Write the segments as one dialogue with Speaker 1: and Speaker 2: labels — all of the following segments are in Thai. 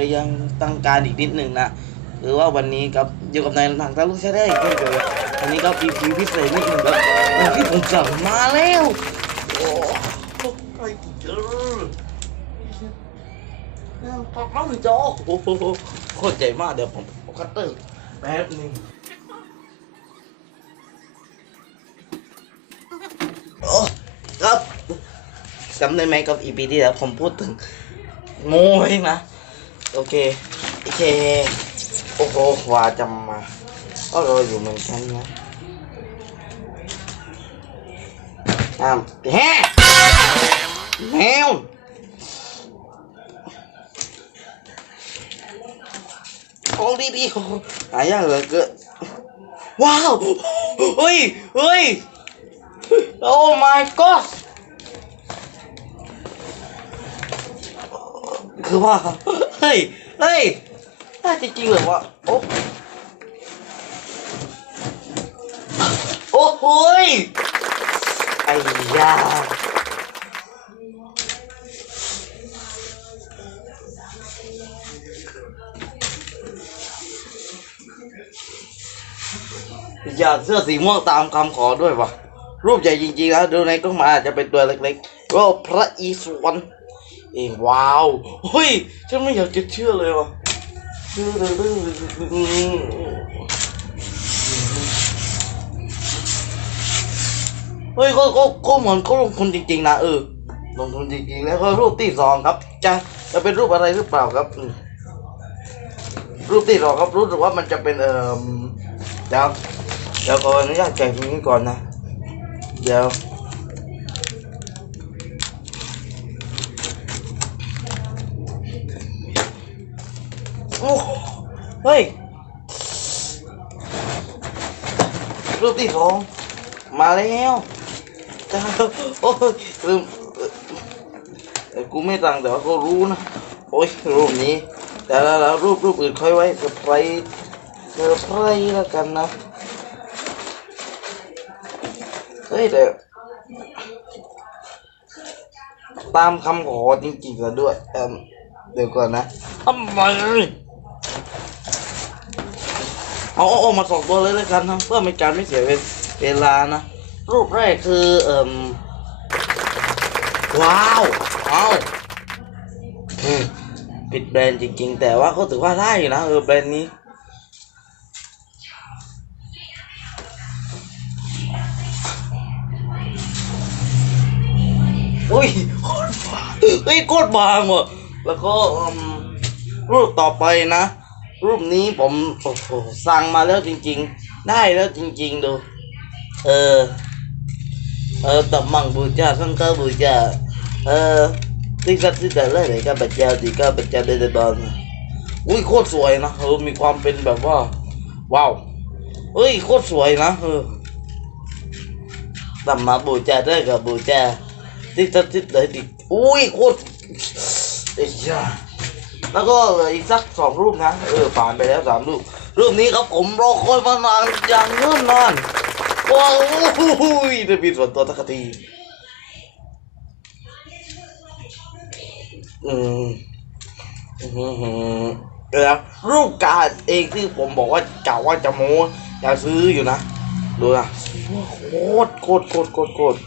Speaker 1: ไปยังตั้งการอีกนิดหนึ่งนะหรือว่าวันนี้ครับอยู่กับนายหนังตาลูกแช่ได้อีกเช่นเคยวันนี้ก็ปีพีพิเศษนิดหนึ่งครับวันที่ผมสั่งมาแล้วโอ้ไอ้เจ้าปักน้ำจอโอ้โหโคตรใหญ่มากเดี๋ยวผมคัตเตอร์แป๊บนึงโอ้ครับจำได้ไหมกับอีพีที่แล้วผมพูดถึงโมเองนะ ok. Ok. Ô cô hòa chầm mà có rồi, dù mình xanh nhá. Làm he oh con đi đi. Ấy là cơ wow! Ui ui! Oh my god! Cứ vào เฮ้ย เฮ้ยน่าจริงๆเหรอวะ โอ้โอ้โหยไอ้ยาอยากเสื้อสีม่วงตามคำขอด้วยวะรูปใหญ่จริงๆแล้วดูในกล้องมาอาจจะเป็นตัวเล็กๆว่าพระอีสวรรณ เองว้าวเฮ้ยฉันไม่อยากจะเชื่อเลยว่ะเฮ้ยก็ก็ก็เหมือนก็ลงทุนจริงๆนะเออลงทุนจริงๆแล้วก็รูปที่สองครับจะจะเป็นรูปอะไรหรือเปล่าครับ รูปที่สองครับรู้สึกว่ามันจะเป็นเอ่อเดี๋ยวเดี๋ยวขออนุญาตแกะตรงนี้ก่อนนะ เดี๋ยว เฮ้ย รูปที่สองมาแล้วจ้าโอ้ยลืมกูไม่ตังแต่ว่าก็รู้นะ โอ้ย รูปนี้ แต่แล้วรูปรูปอื่นค่อยไว้เซอร์ไพรส์เซอร์ไพรส์แล้วกันนะ เฮ้ย แต่ตามคำขอจริงๆแล้วด้วยเดี๋ยวก่อนนะทำไม เอาเออามาสองตัวเลยแล้วกันนะเพื่อไม่การไม่เสียเวลานะ รูปแรกคือเอ่มว้าวเอาอืมผิดแบรนด์จริง ๆ แต่ว่าก็ถือว่าได้อยู่นะเออแบรนด์นี้อุ้ยโคตรบางเฮ้ยโคตรบางว่ะแล้วก็รูปต่อไปนะ รูปนี้ผมโอ้โหสั่งมาแล้วจริง ๆ ได้แล้วจริง ๆ ดู เออ เออตับมังบูชาข้งเกบูชาเออที่สัตว์ที่แต่ละไหนก็ปัจเจ้าที่ก็ปัจเจ้าได้แต่บอลอุ้ยโคตรสวยนะเออมีความเป็นแบบว่า ว้าวเฮ้ยโคตรสวยนะเออตัมมาบูชาได้กับบูชาที่ตัดที่ไหนดิอุ้ยโคตรไอ้ยา แล้วก็เหลืออีกสักสองรูปนะเออผ่านไปแล้วสามรูป รูปนี้ครับผมรอคอยมานานอย่างเนิ่นนานว้าวอุ้ยได้มีส่วนตัวทักทีอืมอืมเดี๋ยวรูปการ์ดเองที่ผมบอกว่ากะว่าจะโม้อยากซื้ออยู่นะ ดูนะโคตรโคตรโคตรโคตร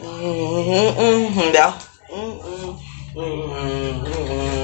Speaker 1: โคตรอืมอืมเดี๋ยวอืมอืมอืมอืม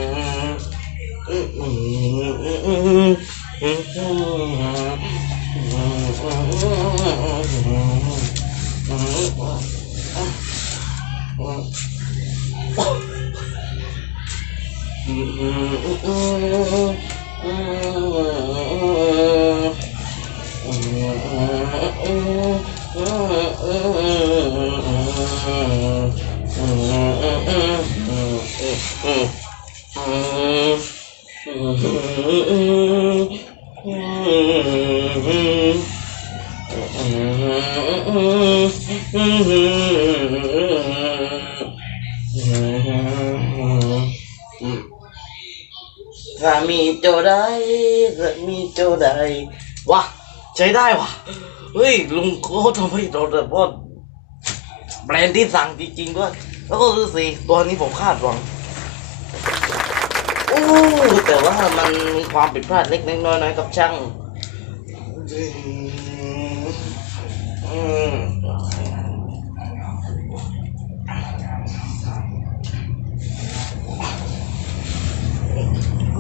Speaker 1: อืมอืมอืมอืมสามีโจได้สามีโจได้วะใช้ได้วะเฮ้ยลุงโคทำให้เราแบบว่าแบรนด์ที่สั่งจริงๆด้วย แล้วก็ฤาษีตัวนี้ผมคาดหวัง แต่ว่ามันมีความผิดพลาดเล็กน้อยๆกับช่างอืม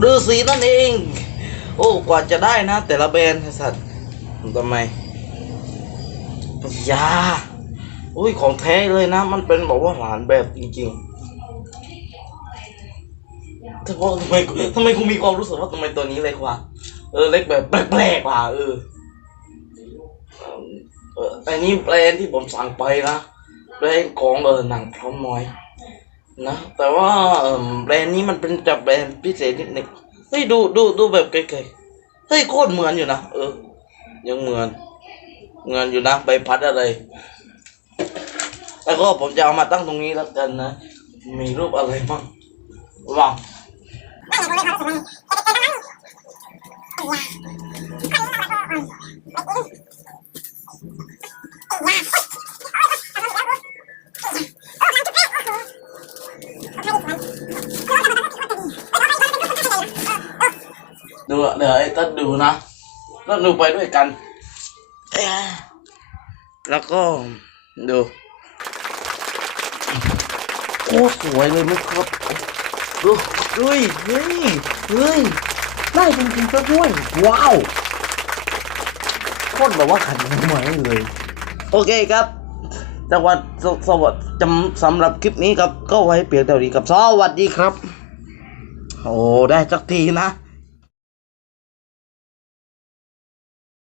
Speaker 1: ฤาษีนั่นเอง โอ้กว่าจะได้นะ แต่ละแบรนด์สัตว์ทำไมยาอุ้ยของแท้เลยนะ มันเป็นบอกว่าหวานแบบจริงๆ ทำไมทำไมกูมีความรู้สึกว่าทำไมตัวนี้เล็กกว่าเออเล็กแบบแปลกๆว่ะเออเออแต่นี่แบรนด์ที่ผมสั่งไปนะแบรนด์ของเออหนังพร้อมน้อย นะ แต่ว่าเออแบรนด์นี้มันเป็นจับแบรนด์พิเศษนิดหนึงเฮ้ยดูดูดูแบบไกลๆเฮ้ยโคตรเหมือนอยู่นะเออ ยังเหมือนเหมือนอยู่นะใบพัดอะไร แล้วก็ผมจะเอามาตั้งตรงนี้แล้วกันนะ มีรูปอะไรบ้างวา ดูเดี๋ยวไอ้ตัดดูนะแล้วดูไปด้วยกัน แล้วก็ดูโอ้สวยเลยมั้ยครับดู
Speaker 2: เฮ้ยเฮ้ยเฮ้ยได้จริงๆซะด้วยว้าวโคตรแบบว่าขันไม้เลย
Speaker 1: โอเคครับจังหวัดสสวัสดิ์จำสำหรับคลิปนี้ครับ ก็ไว้เพียงเท่านี้ครับ สวัสดีครับ โอ้ ได้สักทีนะ